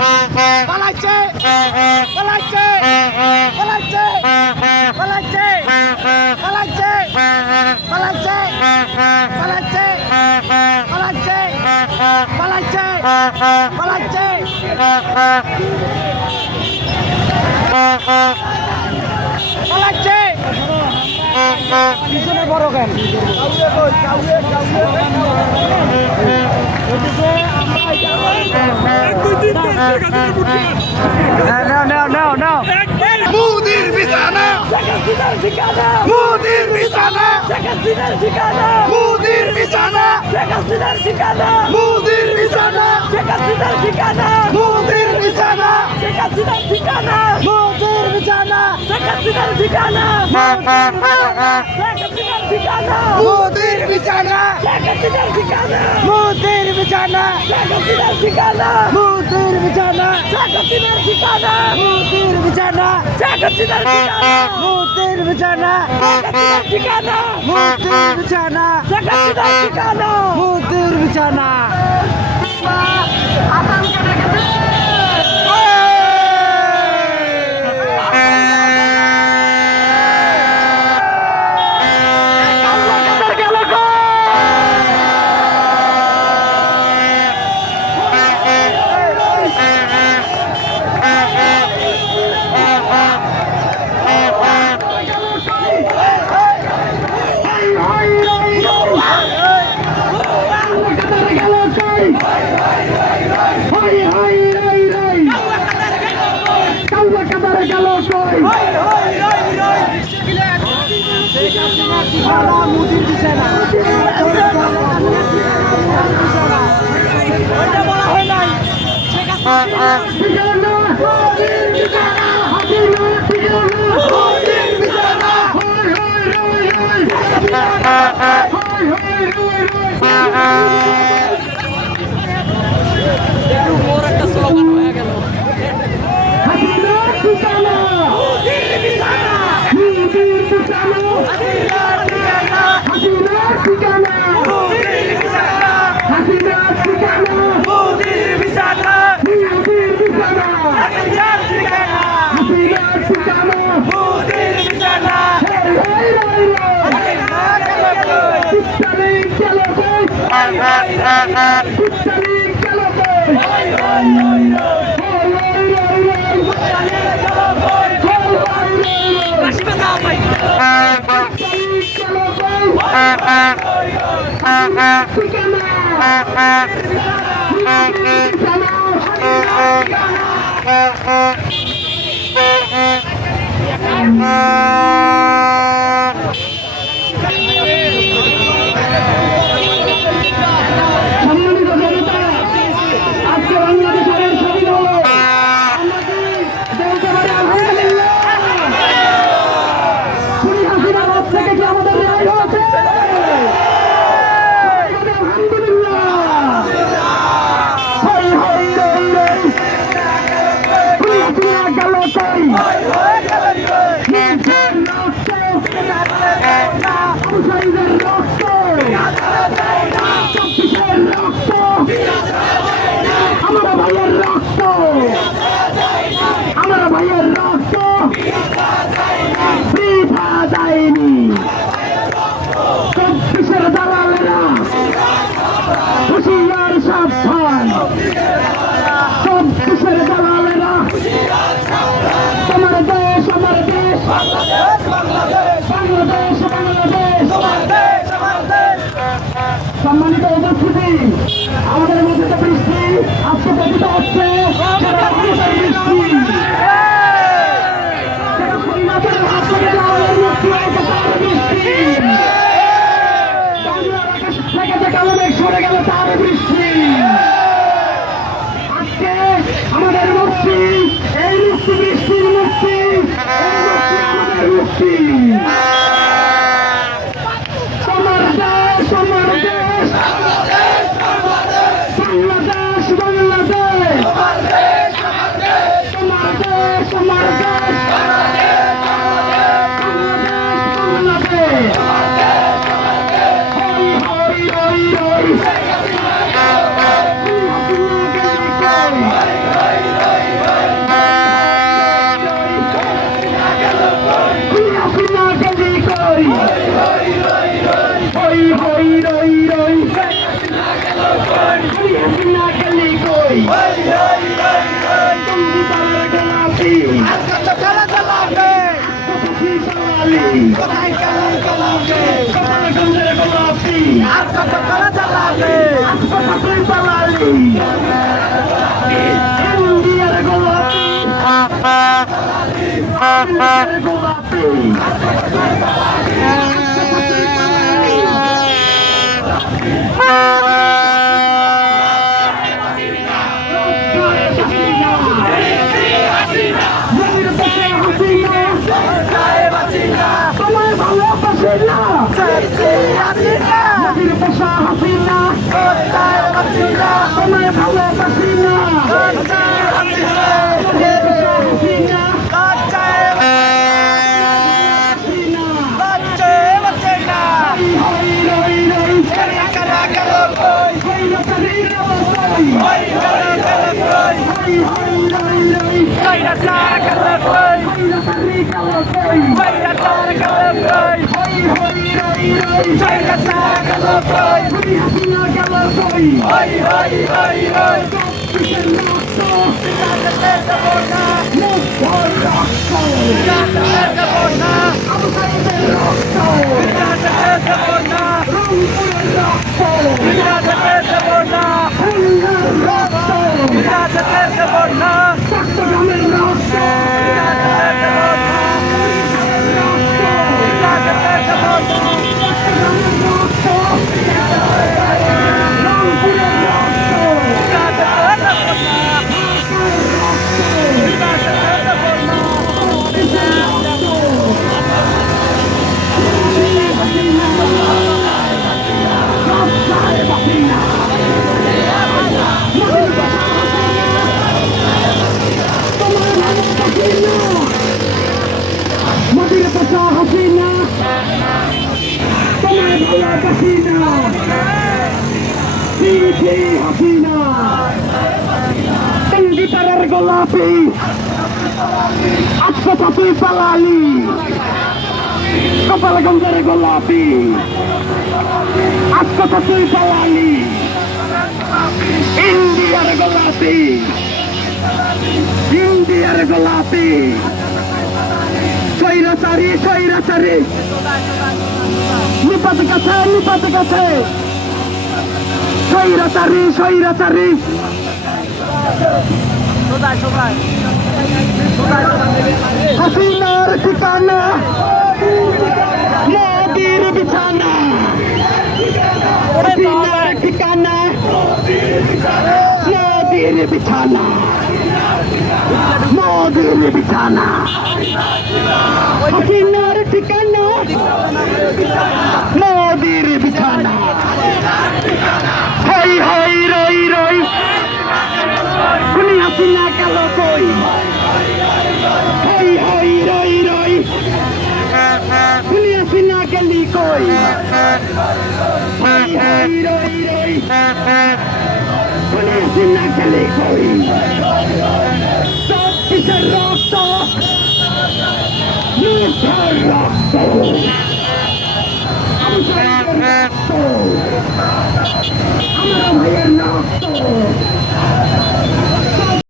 পালাচ্ছে পালাচ্ছে পালাচ্ছে পালাচ্ছে পালাচ্ছে পালাচ্ছে পালাচ্ছে পালাচ্ছে পালাচ্ছে পালাচ্ছে পালাচ্ছে পিছনে বড় কেন মুদির বিছানা মুদির বিছানা মুদির বিছানা মুদির বিছানা মুদির বিছানা মুদির বিছানা মুদির বিছানা মুদির বিছানা মুদির বিছানা মুদির বিছানা মুদির বিছানা মুদির বিছানা মুদির বিছানা মুদির বিছানা ওইটা বলা হয় নাই মোর একটা স্লোগান হয়ে গেল আমার ভাইয়ের রক্ত বৃথা যায়নি। 24-এর দালালেরা হুঁশিয়ার সাবধান। 24-এর দালালেরা তোমার দেশ আমার দেশ বাংলাদেশ বাংলাদেশ। সম্মানিত উপস্থিতি, আমাদের মধ্যে তো বৃষ্টি আজকে পতিত হচ্ছে সরে গেল তার বৃষ্টি। আজকে আমাদের মুক্তি, এই মুক্তি বৃষ্টির মুক্তি, আমাদের মুক্তি। Hey! পালালি কপালে গঞ্জের গোলাপি আর কত করা চালাবে হাসপাতালে পালালি ইন্ডিয়ার গোলাপি ইন্ডিয়ার গোলাপি তোমায় ভালোবাসে না নদীর পেশা হাসিনা তোমায় ভালোবাসি না নদীর পেশা হাসিনা হাসিনা হই রই রই হই রই হই রই রই নদীর পেশা হাসিনা তোমায় ভালোবাসি না হাসিনা সঙ্গীতারের গোলাপি আজকে তুই পালালি কপাল গঞ্জের গোলাপি আজকে তুই পালালি ইন্ডিয়ার গোলাপি ইন্ডিয়ার গোলাপি স্বৈরাচারী স্বৈরাচারী নিপাত কাছে স্বৈরাচারী স্বৈরাচারী হাসিনার ঠিকানা মোদির বিছানা হাসিনার ঠিকানা মোদির বিছানা মোদির বিছানা হাসিনার ঠিকানা মোদির বিছানা হই হই রই রই খুনি হাসিনা গেল কই হই হই রই রই খুনি হাসিনা গেলি কই হই হই রই রই খুনি হাসিনা গেলি কই সব কিসের রক্ত মুখের রক্ত আমার ভাইয়ের রক্ত